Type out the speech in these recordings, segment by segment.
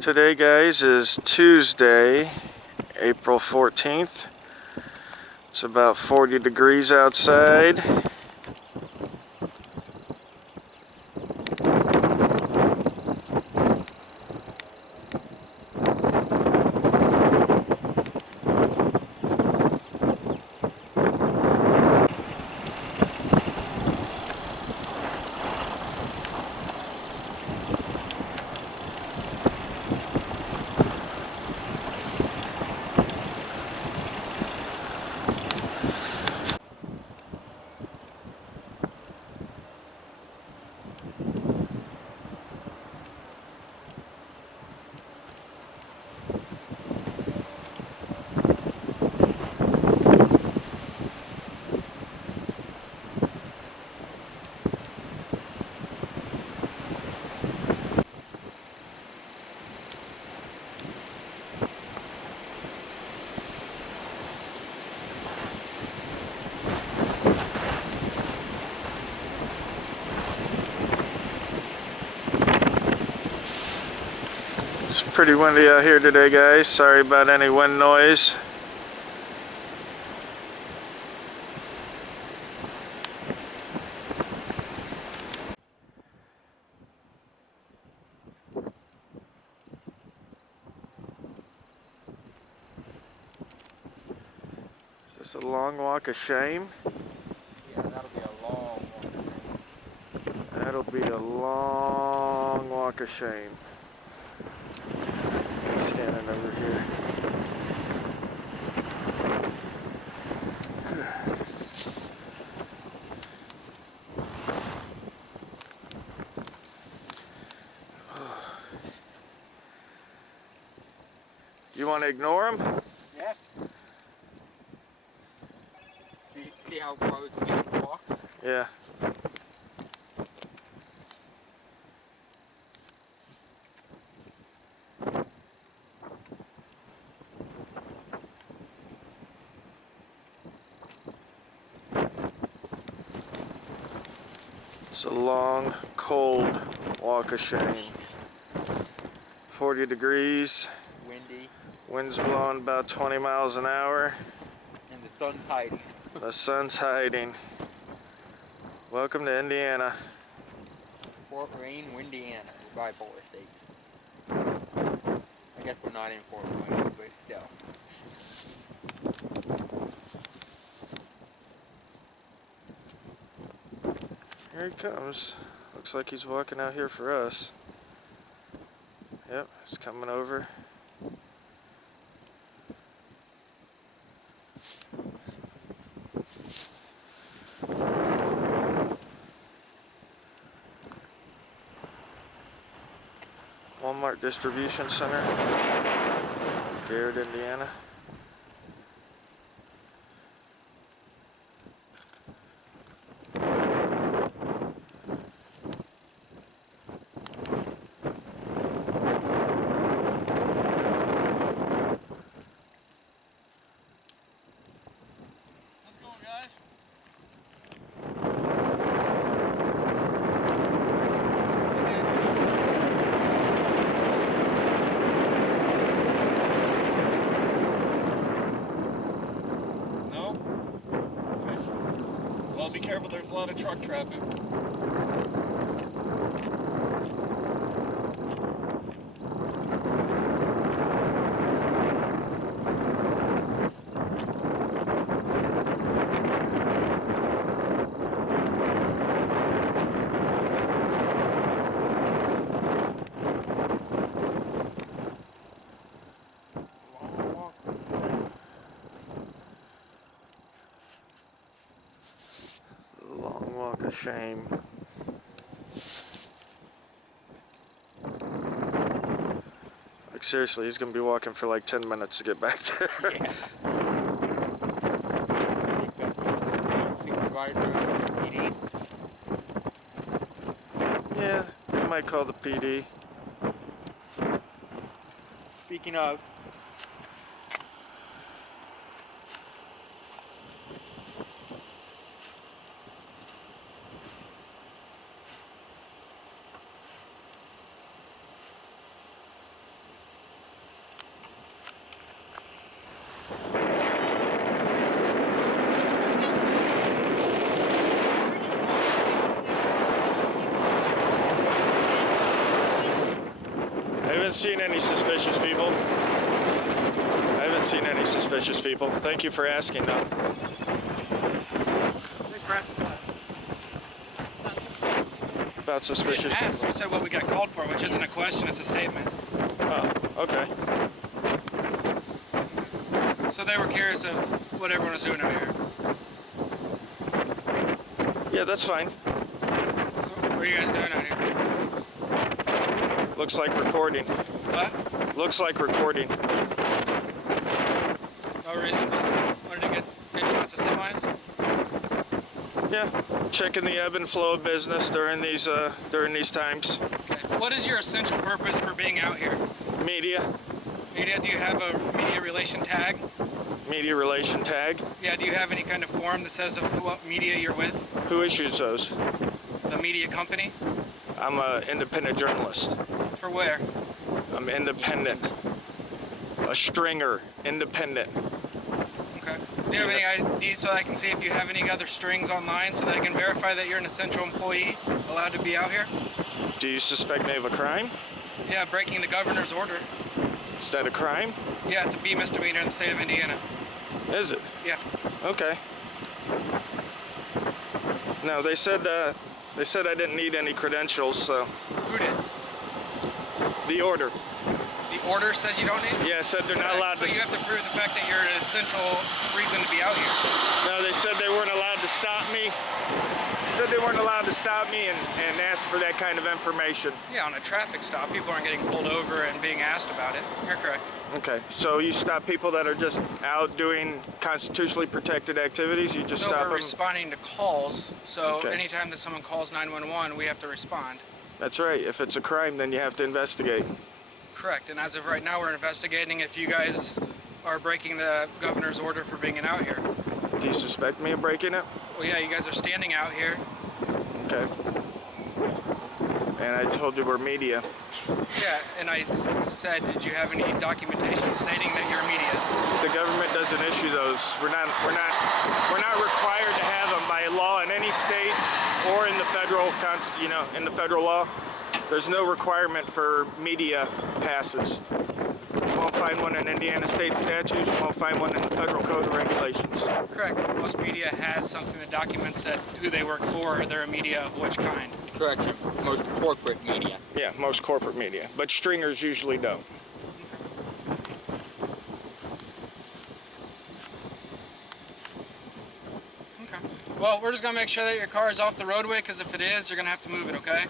Today, guys, is Tuesday, April 14th. It's about 40 degrees outside. It's pretty windy out here today, guys. Sorry about any wind noise. Is this a long walk of shame? Yeah, that'll be a long one. That'll be a long walk of shame. Standing over here. You want to ignore him? Yeah. See how close we can walk? Yeah. It's a long, cold walk of shame. 40 degrees. Windy. Wind's blowing about 20 miles an hour. And the sun's hiding. The sun's hiding. Welcome to Indiana. Fort Wayne, Indiana, the bipolar state. I guess we're not in Fort Wayne, but still. Here he comes. Looks like he's walking out here for us. Yep, he's coming over. Wal Mart Distribution Center, Garrett, Indiana. Well, be careful, there's a lot of truck traffic. Long walk of shame. Like seriously, he's gonna be walking for like 10 minutes to get back there. Yeah. Supervisor, PD. Yeah, you might call the PD. Speaking of, I haven't seen any suspicious people. I haven't seen any suspicious people. Thank you for asking, though. Thanks for asking that. About We suspicious didn't ask. people. We said what we got called for, which isn't a question, it's a statement. Oh, okay. So they were curious of what everyone was doing out here. Yeah, that's fine. What are you guys doing out here? Looks like recording. What? Looks like recording. No reason. Just wanted to get shots of semis. Yeah, checking the ebb and flow of business during these times. Okay. What is your essential purpose for being out here? Media. Media, do you have a media relation tag? Media relation tag. Yeah, do you have any kind of form that says of what media you're with? Who issues those? The media company? I'm an independent journalist. For where? I'm independent. A stringer. Independent. Okay. Do you have any ID so I can see if you have any other strings online so that I can verify that you're an essential employee allowed to be out here? Do you suspect me of a crime? Yeah, breaking the governor's order. Is that a crime? Yeah, it's a B misdemeanor in the state of Indiana. Is it? Yeah. Okay. No, they said I didn't need any credentials, so. Who did? The order. The order says you don't need it? Yeah, said they're not allowed to. But you have to prove the fact that you're an essential reason to be out here. No, they said they weren't allowed to stop me. They said they weren't allowed to stop me and ask for that kind of information. Yeah, on a traffic stop, people aren't getting pulled over and being asked about it. You're correct. Okay, so you stop people that are just out doing constitutionally protected activities? You just No, stop we're them? responding to calls, so Okay. anytime that someone calls 911, we have to respond. That's right. If it's a crime, then you have to investigate. Correct, and as of right now, we're investigating if you guys are breaking the governor's order for being out here. Do you suspect me of breaking it? Well, yeah, you guys are standing out here. Okay. And I told you we're media. Yeah, and I said, did you have any documentation stating that you're media? The government doesn't issue those. We're not required to have them by law in any state or in the federal, in the federal law. There's no requirement for media passes. You won't find one in Indiana state statutes. You won't find one in the federal code of regulations. Correct. Most media has something that documents that who they work for, or they're a media of which kind. Correction, most corporate media. Yeah, most corporate media, but stringers usually don't. Okay. Well, we're just gonna make sure that your car is off the roadway, because if it is, you're gonna have to move it, okay?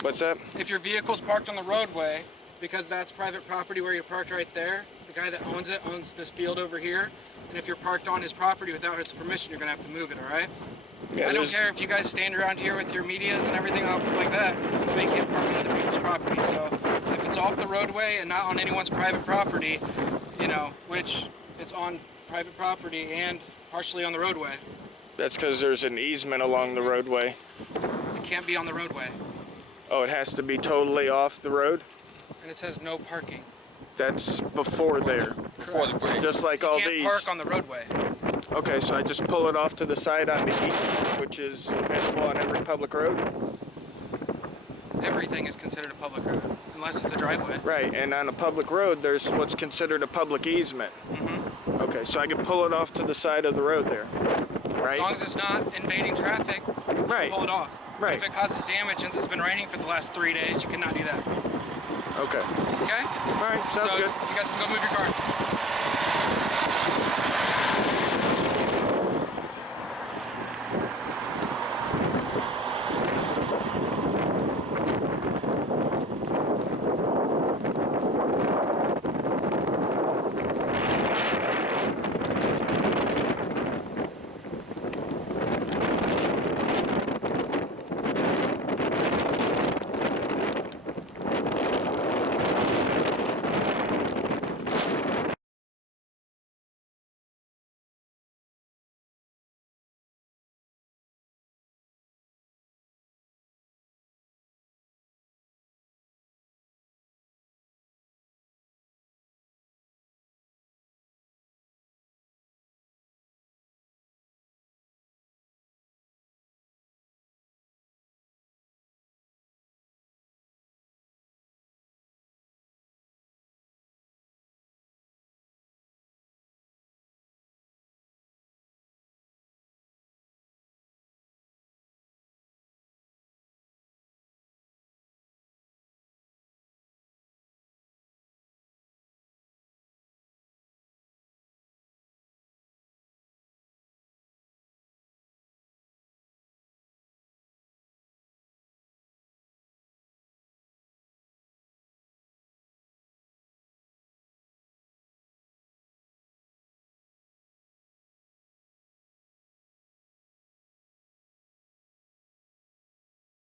What's that? If your vehicle's parked on the roadway, because that's private property where you're parked right there, the guy that owns it owns this field over here, and if you're parked on his property without his permission, you're gonna have to move it, all right? Yeah, I don't care if you guys stand around here with your medias and everything else like that, but you can't park on other people's property. So if it's off the roadway and not on anyone's private property, which it's on private property and partially on the roadway. That's because there's an easement along the roadway. It can't be on the roadway. Oh, it has to be totally off the road? And it says no parking. That's before there. Before the bridge. Just like You all can't these. park on the roadway. Okay, so I just pull it off to the side on the easement, which is available on every public road? Everything is considered a public road, unless it's a driveway. Right, and on a public road, there's what's considered a public easement. Mm-hmm. Okay, so I can pull it off to the side of the road there, right? As long as it's not invading traffic, you can Right. pull it off. Right. If it causes damage, since it's been raining for the last 3 days, you cannot do that. Okay. Okay? All right, sounds So good. if you guys can go move your car.